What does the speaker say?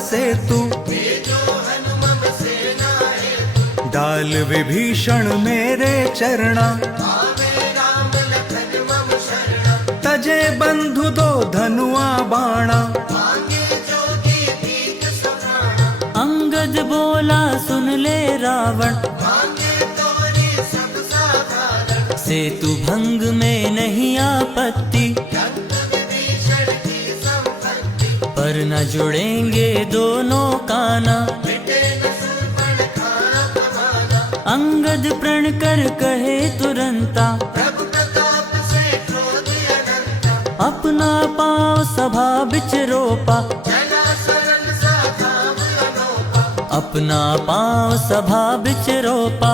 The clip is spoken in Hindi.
सेतु, डाल विभीषण मेरे चरणा, तजे बंधु दो धनुआ बाणा। अंगद बोला सुन ले रावण, सेतु भंग में नहीं आपत्ति, पर न जुड़ेंगे दोनों काना। अंगद प्रण कर कहे तुरंता, अपना पाँव सभा बिच रोपा, अपना पाँव सभा बिच रोपा।